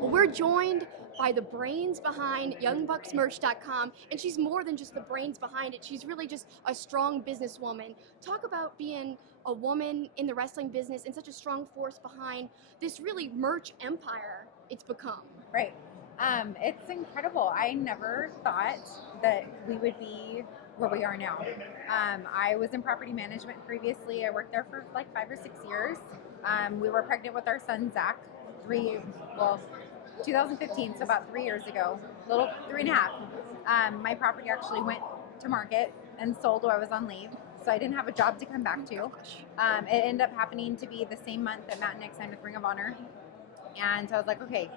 Well, we're joined by the brains behind YoungBucksMerch.com, and she's more than just the brains behind it. She's really just a strong businesswoman. Talk about being a woman in the wrestling business and such a strong force behind this really merch empire it's become. Right. It's incredible. I never thought that we would be where we are now. I was in property management previously. I worked there for like 5 or 6 years. We were pregnant with our son, Zach, 2015, so about 3 years ago, little 3.5. My property actually went to market and sold while I was on leave, so I didn't have a job to come back to. It ended up happening to be the same month that Matt and Nick signed with Ring of Honor. And so I was like, okay,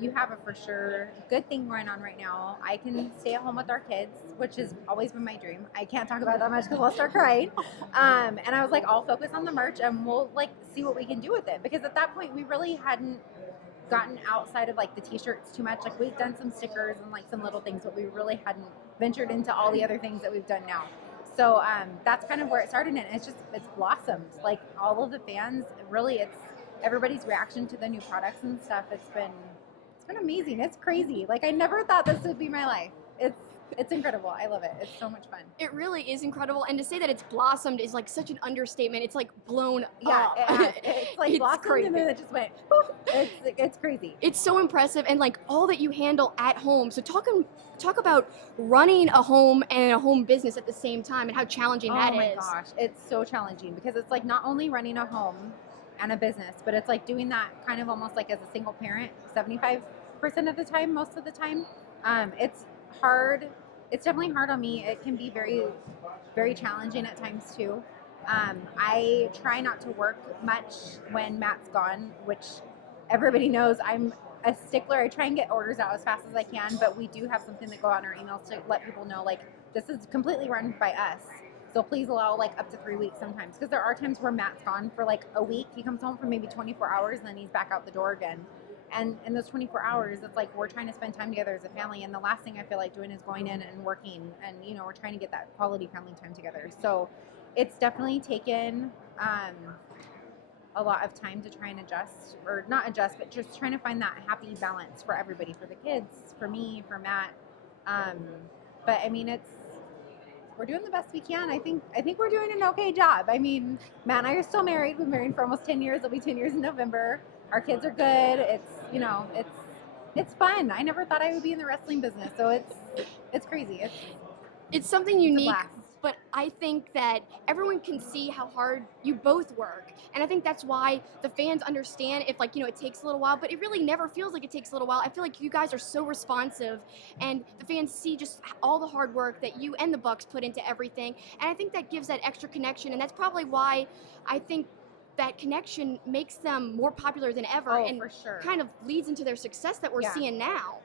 you have a for sure good thing going on right now. I can stay at home with our kids, which has always been my dream. I can't talk about it that much because I'll start crying. And I was like, I'll focus on the merch and we'll like see what we can do with it. Because at that point, we really hadn't gotten outside of like the t-shirts too much. Like we've done some stickers and like some little things, but we really hadn't ventured into all the other things that we've done now. So that's kind of where it started, and it's blossomed. Like all of the fans, really, it's everybody's reaction to the new products and stuff. It's been amazing. It's crazy. Like I never thought this would be my life. It's incredible. I love it. It's so much fun. It really is incredible, and to say that it's blossomed is like such an understatement. It's like blown Yeah, up. it's like blossomed crazy. and then it just went poof. It's crazy. It's so impressive, and like all that you handle at home. So talk about running a home and a home business at the same time and how challenging that is. Oh my gosh, it's so challenging because it's like not only running a home and a business, but it's like doing that kind of almost like as a single parent 75% of the time, most of the time. It's hard. It's definitely hard on me. It can be very, very challenging at times too. I try not to work much when Matt's gone, which everybody knows I'm a stickler. I try and get orders out as fast as I can, but we do have something that go out in our emails to let people know like this is completely run by us. So please allow like up to 3 weeks sometimes, because there are times where Matt's gone for like a week. He comes home for maybe 24 hours and then he's back out the door again. And in those 24 hours, it's like we're trying to spend time together as a family. And the last thing I feel like doing is going in and working. And, you know, we're trying to get that quality family time together. So it's definitely taken a lot of time to try and adjust, or not adjust, but just trying to find that happy balance for everybody, for the kids, for me, for Matt. But I mean, we're doing the best we can. I think we're doing an okay job. I mean, Matt and I are still married. We've been married for almost 10 years. It'll be 10 years in November. Our kids are good. It's fun. I never thought I would be in the wrestling business, so it's crazy. It's something unique, but I think that everyone can see how hard you both work. And I think that's why the fans understand if like, you know, it takes a little while, but it really never feels like it takes a little while. I feel like you guys are so responsive, and the fans see just all the hard work that you and the Bucks put into everything. And I think that gives that extra connection, and that's probably why I think that connection makes them more popular than ever, and for sure, kind of leads into their success that we're seeing now.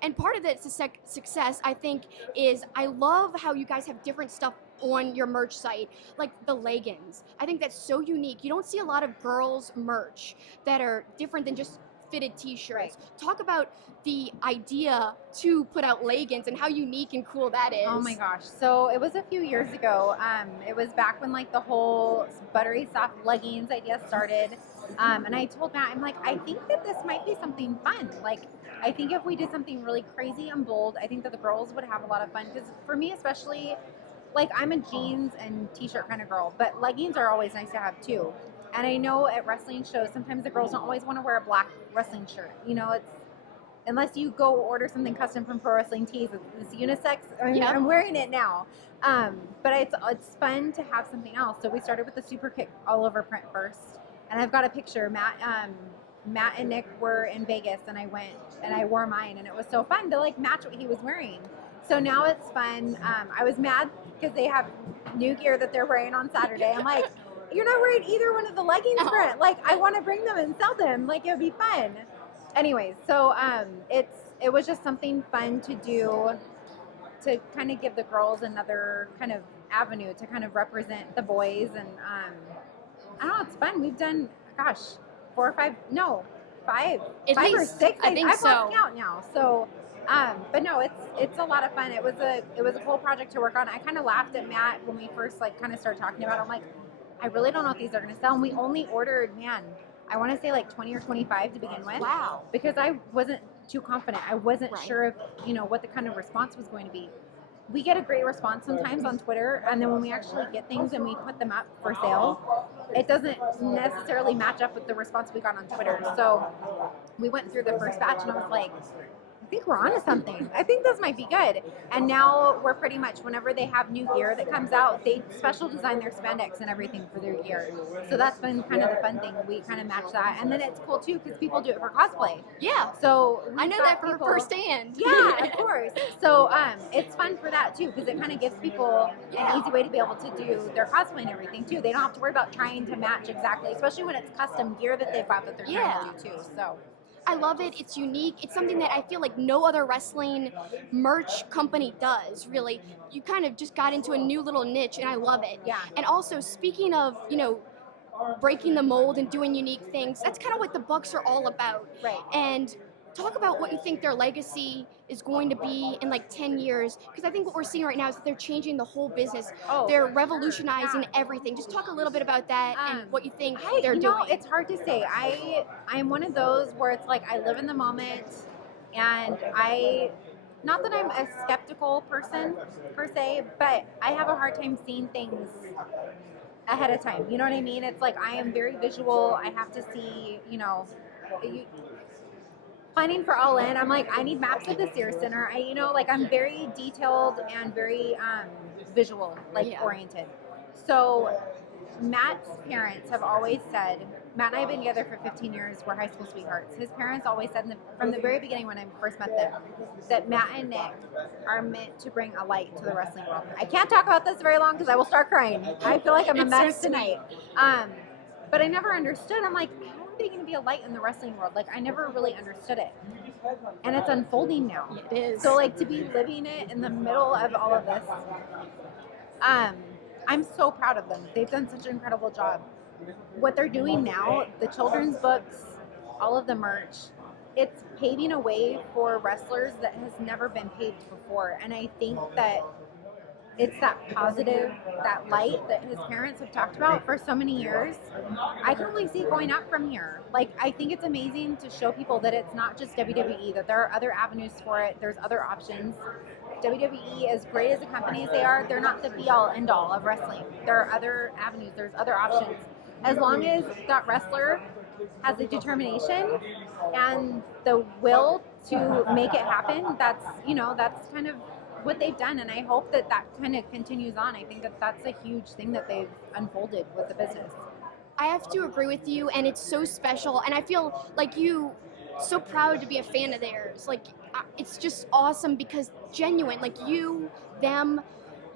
And part of that success, I think, is I love how you guys have different stuff on your merch site, like the leggings. I think that's so unique. You don't see a lot of girls' merch that are different than just fitted t-shirts. Right. Talk about the idea to put out leggings and how unique and cool that is. Oh my gosh. So it was a few years ago. It was back when like the whole buttery soft leggings idea started. And I told Matt, I'm like, I think that this might be something fun. Like, I think if we did something really crazy and bold, I think that the girls would have a lot of fun. Because for me, especially, like I'm a jeans and t-shirt kind of girl, but leggings are always nice to have too. And I know at wrestling shows, sometimes the girls don't always want to wear a black wrestling shirt. You know, it's unless you go order something custom from Pro Wrestling Tees. It's unisex. I mean, I'm wearing it now. But it's fun to have something else. So we started with the Super Kick all over print first. And I've got a picture. Matt and Nick were in Vegas, and I went and I wore mine, and it was so fun to like match what he was wearing. So now it's fun. I was mad because they have new gear that they're wearing on Saturday. I'm like, you're not wearing either one of the leggings print. Like, I want to bring them and sell them. Like, it would be fun. Anyways, so it was just something fun to do to kind of give the girls another kind of avenue to kind of represent the boys. And I don't know, it's fun. We've done, gosh, 4 or 5, no, 5, At 5 least, or 6. I think I've so. lost count now. So, but no, it's a lot of fun. It was a cool project to work on. I kind of laughed at Matt when we first like kind of started talking about it. I'm like, I really don't know if these are going to sell. And we only ordered, man, I want to say like 20 or 25 to begin with. Wow. Because I wasn't too confident. I wasn't Right. sure if, what the kind of response was going to be. We get a great response sometimes on Twitter, and then when we actually get things and we put them up for sale, it doesn't necessarily match up with the response we got on Twitter. So we went through the first batch, and I was like, I think we're onto something. I think this might be good. And now we're pretty much, whenever they have new gear that comes out, they special design their spandex and everything for their gear. So that's been kind of the fun thing. We kind of match that. And then it's cool too because people do it for cosplay. Yeah. So I know that from firsthand. Yeah, of course. So it's fun for that too because it kind of gives people an easy way to be able to do their cosplay and everything too. They don't have to worry about trying to match exactly, especially when it's custom gear that they've got that they're trying to do too. So I love it. It's unique. It's something that I feel like no other wrestling merch company does, really. You kind of just got into a new little niche, and I love it. Yeah. And also, speaking of, breaking the mold and doing unique things, that's kind of what the Bucks are all about. Right. And talk about what you think their legacy is going to be in like 10 years, because I think what we're seeing right now is that they're changing the whole business. Oh, they're revolutionizing everything. Just talk a little bit about that and what you think they're doing. It's hard to say. I'm one of those where it's like I live in the moment, and not that I'm a skeptical person per se, but I have a hard time seeing things ahead of time. You know what I mean? It's like I am very visual. I have to see, planning for All In, I'm like, I need maps of the Sears Center. I'm very detailed and very visual, oriented. So Matt's parents have always said, Matt and I have been together for 15 years. We're high school sweethearts. His parents always said from the very beginning when I first met them that Matt and Nick are meant to bring a light to the wrestling world. I can't talk about this very long because I will start crying. I feel like I'm a mess tonight. But I never understood. I'm like, how are they going to be a light in the wrestling world? Like, I never really understood it. And it's unfolding now. It is. So, to be living it in the middle of all of this, I'm so proud of them. They've done such an incredible job. What they're doing now, the children's books, all of the merch, it's paving a way for wrestlers that has never been paved before. And I think that it's that positive, that light that his parents have talked about for so many years. I can only see it going up from here. I think it's amazing to show people that it's not just WWE, that there are other avenues for it. There's other options. WWE, as great as a company as they are, they're not the be-all, end-all of wrestling. There are other avenues. There's other options. As long as that wrestler has the determination and the will to make it happen, that's kind of what they've done, and I hope that kind of continues on. I think that that's a huge thing that they've unfolded with the business. I have to agree with you, and it's so special, and I feel like you so proud to be a fan of theirs. It's just awesome because genuine, you, them,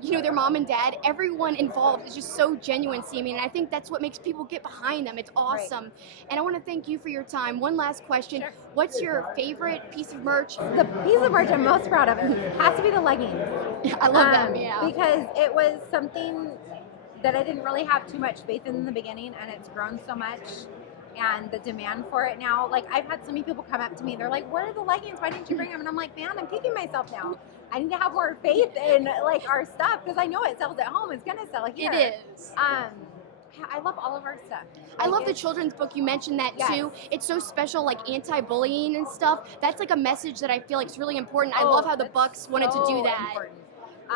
their mom and dad, everyone involved is just so genuine seeming, and I think that's what makes people get behind them. It's awesome. Right. And I want to thank you for your time. One last question. Sure. What's your favorite piece of merch? The piece of merch I'm most proud of has to be the leggings. I love them, yeah. Because it was something that I didn't really have too much faith in the beginning, and it's grown so much. And the demand for it now, I've had so many people come up to me, they're like, where are the leggings? Why didn't you bring them? And I'm like, man, I'm kicking myself now. I need to have more faith in our stuff because I know it sells at home. It's going to sell here. It is. I love all of our stuff. I love the children's book. You mentioned that too. It's so special, anti-bullying and stuff. That's a message that I feel is really important. I love how the Bucks wanted to do that.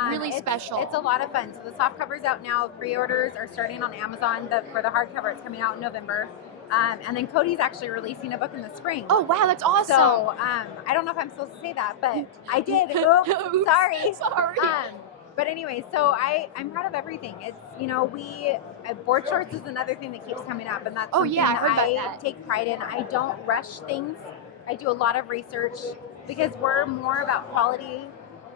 Really special. It's a lot of fun. So the soft cover's out now. Pre-orders are starting on Amazon. For the hardcover, it's coming out in November. And then Cody's actually releasing a book in the spring. Oh, wow, that's awesome. So I don't know if I'm supposed to say that, but I did. Oops, sorry. But anyway, so I'm proud of everything. It's, board shorts is another thing that keeps coming up, and that's something I take pride in. I don't rush things. I do a lot of research because we're more about quality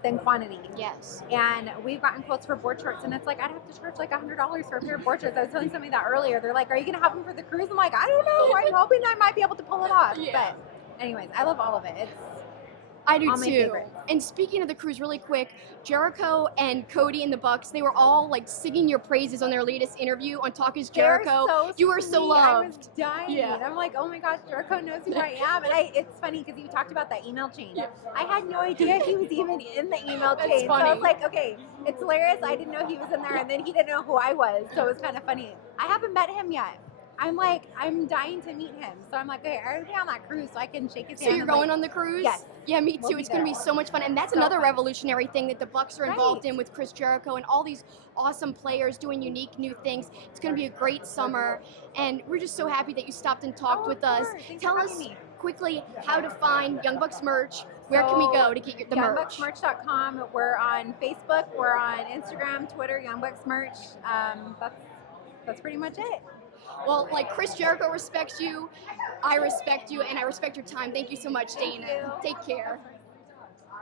than quantity. Yes. And we've gotten quotes for board shorts, and it's I'd have to charge $100 for a pair of board shorts. I was telling somebody that earlier. They're like, are you going to have them for the cruise? I'm like, I don't know. I'm hoping I might be able to pull it off. Yeah. But anyways, I love all of it. I do all my too. favorites. And speaking of the cruise, really quick, Jericho and Cody and the Bucks, they were all singing your praises on their latest interview on Talk Is Jericho. You were so loved. I was dying. Yeah. I'm like, oh my gosh, Jericho knows who I am. And it's funny because you talked about that email chain. Yeah. I had no idea he was even in the email chain. Funny. So I was like, okay, it's hilarious. I didn't know he was in there, and then he didn't know who I was. So it was kind of funny. I haven't met him yet. I'm dying to meet him. So I'm like, okay, I gotta be on that cruise so I can shake his So hand. you're going on the cruise? Yes. Yeah, me too. We'll be It's going to there. be so much fun. And that's So another fun. revolutionary thing that the Bucks are involved Right. in with Chris Jericho and all these awesome players doing unique new things. It's going to be a great summer. And we're just so happy that you stopped and talked with us. Thanks Tell for us having me. quickly how to find Young Bucks merch. Where can we go to get the merch? YoungBucksMerch.com. We're on Facebook. We're on Instagram, Twitter, YoungBucks Merch. That's pretty much it. Well, like Chris Jericho respects you, I respect you, and I respect your time. Thank you so much, Dana. Thank you. Take care.